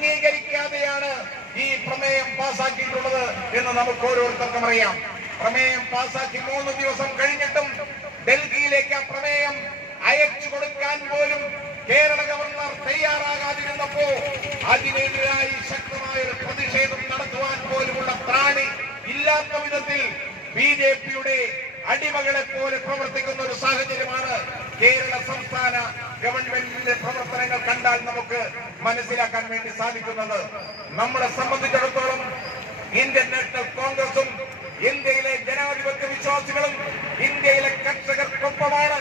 അംഗീകരിക്കാതെയാണ് ഈ പ്രമേയം പാസാക്കിയിട്ടുള്ളത് എന്ന് നമുക്ക് ഓരോരുത്തർക്കും അറിയാം. പ്രമേയം പാസാക്കി മൂന്ന് ദിവസം കഴിഞ്ഞിട്ടും ഡൽഹിയിലേക്ക് ആ പ്രമേയം അയച്ചു കൊടുക്കാൻ പോലും കേരള ഗവർണർ തയ്യാറാകാതിരുന്നപ്പോ അതിനെതിരായി ശക്തമായ ഒരു പ്രതിഷേധം നടത്തുവാൻ പോലുമുള്ള പ്രാണി ഇല്ലാത്ത വിധത്തിൽ ബി ജെ പിയുടെ അടിമകളെ പോലെ പ്രവർത്തിക്കുന്ന ഒരു സാഹചര്യമാണ് കേരള സംസ്ഥാന ഗവൺമെന്റിന്റെ പ്രവർത്തനങ്ങൾ കണ്ടാൽ നമുക്ക് മനസ്സിലാക്കാൻ വേണ്ടി സാധിക്കുന്നത്. നമ്മളെ സംബന്ധിച്ചിടത്തോളം ഇന്ത്യൻ നാഷണൽ കോൺഗ്രസും ഇന്ത്യയിലെ ജനാധിപത്യ വിശ്വാസികളും ഇന്ത്യയിലെ കർഷകർക്കൊപ്പമാണ്.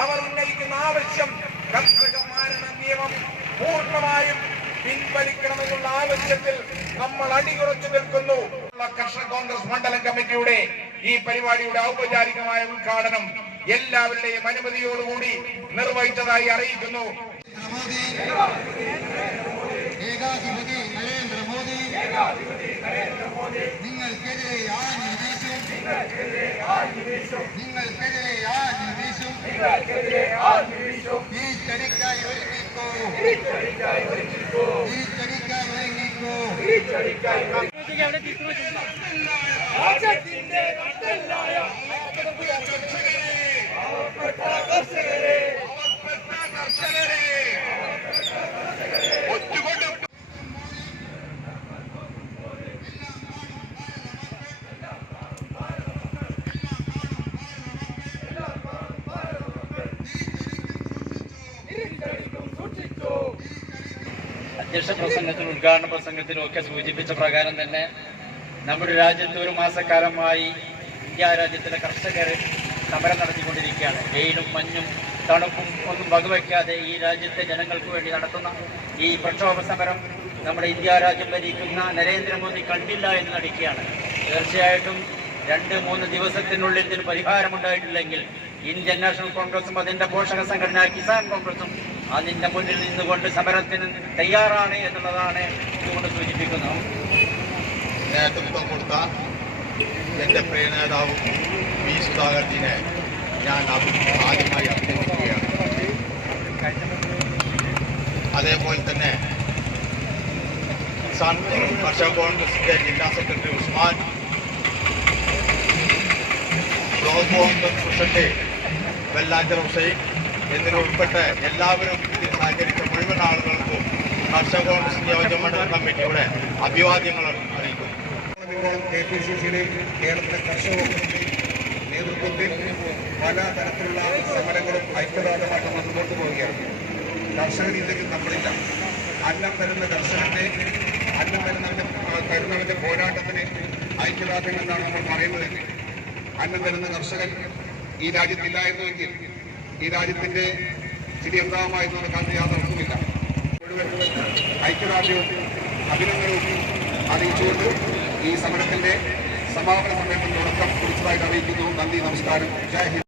അവർ ഉന്നയിക്കുന്ന ആവശ്യം കർഷക മാരണ നിയമം പൂർണമായും പിൻവലിക്കണമെന്നുള്ള ആവശ്യത്തിൽ നമ്മൾ അടിയുറച്ചു നിൽക്കുന്നു. കർഷക കോൺഗ്രസ് മണ്ഡലം കമ്മിറ്റിയുടെ ഈ പരിപാടിയുടെ ഔപചാരികമായ ഉദ്ഘാടനം എല്ലാവരുടെയും അനുമതിയോടുകൂടി നിർവഹിച്ചതായി അറിയിക്കുന്നു. ഏകാധിപതി നരേന്ദ്രമോദി നിങ്ങൾക്കെതിരെ ആഞ്ഞു വീശും നിങ്ങൾക്കെതിരെ ആഞ്ഞു വീശും ഈ ചടിക്കായി ഒരുങ്ങിക്കോ. ഈ ചടിക്കായി ഒരുങ്ങിക്കോ. അധ്യക്ഷ പ്രസംഗത്തിലും ഉദ്ഘാടന പ്രസംഗത്തിലും ഒക്കെ സൂചിപ്പിച്ച പ്രകാരം തന്നെ നമ്മുടെ രാജ്യത്ത് ഒരു മാസക്കാലമായി ഇന്ത്യ രാജ്യത്തിലെ കർഷകർ സമരം നടത്തിക്കൊണ്ടിരിക്കുകയാണ്. വെയിലും മഞ്ഞും തണുപ്പും ഒന്നും വകവയ്ക്കാതെ ഈ രാജ്യത്തെ ജനങ്ങൾക്ക് വേണ്ടി നടത്തുന്ന ഈ പ്രക്ഷോഭ സമരം നമ്മുടെ ഇന്ത്യ രാജ്യം ഭരിക്കുന്ന നരേന്ദ്രമോദി കണ്ടില്ല എന്ന് നടിക്കുകയാണ്. തീർച്ചയായിട്ടും രണ്ട് മൂന്ന് ദിവസത്തിനുള്ളിൽ ഇതിന് പരിഹാരമുണ്ടായിട്ടില്ലെങ്കിൽ ഇന്ത്യൻ നാഷണൽ കോൺഗ്രസും അതിന്റെ പോഷക സംഘടന കിസാൻ കോൺഗ്രസും അതിന്റെ മുന്നിൽ നിന്നുകൊണ്ട് സമരത്തിന് തയ്യാറാണ് എന്നുള്ളതാണ് ഇതുകൊണ്ട് സൂചിപ്പിക്കുന്നത്. നേതൃത്വം കൊടുത്ത എന്റെ പ്രിയ നേതാവ് വി സുധാകരജിനെ ഞാൻ ആദ്യമായി അഭിനന്ദിക്കുകയാണ്. അതേപോലെ തന്നെ കിസാൻ കർഷക കോൺഗ്രസിന്റെ ജില്ലാ secretary Usman block Congress president വെല്ലാഞ്ചർ Hussain എന്നിവരുൾപ്പെട്ട് എല്ലാവരും സഹകരിച്ച മുഴുവൻ ആളുകൾക്കും കർഷക കോൺഗ്രസ് നിയോജകമണ്ഡല കമ്മിറ്റിയുടെ അഭിവാദ്യങ്ങൾ അറിയിക്കുന്നു. കർഷക നേതൃത്വത്തിൽ പല തരത്തിലുള്ള സമരങ്ങളും ഐക്യദാർഢമായിട്ട് മുന്നോട്ട് പോവുകയാണ്. കർഷകരില്ലെങ്കിൽ നമ്മളില്ല. അന്നം തരുന്ന കർഷകന്റെ അന്നം തരുന്നവന്റെ തരുന്നവന്റെ പോരാട്ടത്തിന് ഐക്യദാർഢ്യം എന്നാണ് നമ്മൾ പറയുന്നതെങ്കിൽ അന്നം തരുന്ന കർഷകൻ ഈ രാജ്യത്തില്ലായിരുന്നുവെങ്കിൽ ഈ രാജ്യത്തിന്റെ സ്ഥിതി എന്താകുമായിരുന്നു എന്ന് യാതൊരു അർത്ഥമില്ല ഐക്യദാർഢ്യവും അഭിനന്ദനവും അറിയിച്ചുകൊണ്ട് ഈ സമരത്തിന്റെ സമാപന സമ്മേളനം തുടക്കം കുറിച്ചതായിട്ട് അറിയിക്കുന്നു. നന്ദി നമസ്കാരം. ജയ്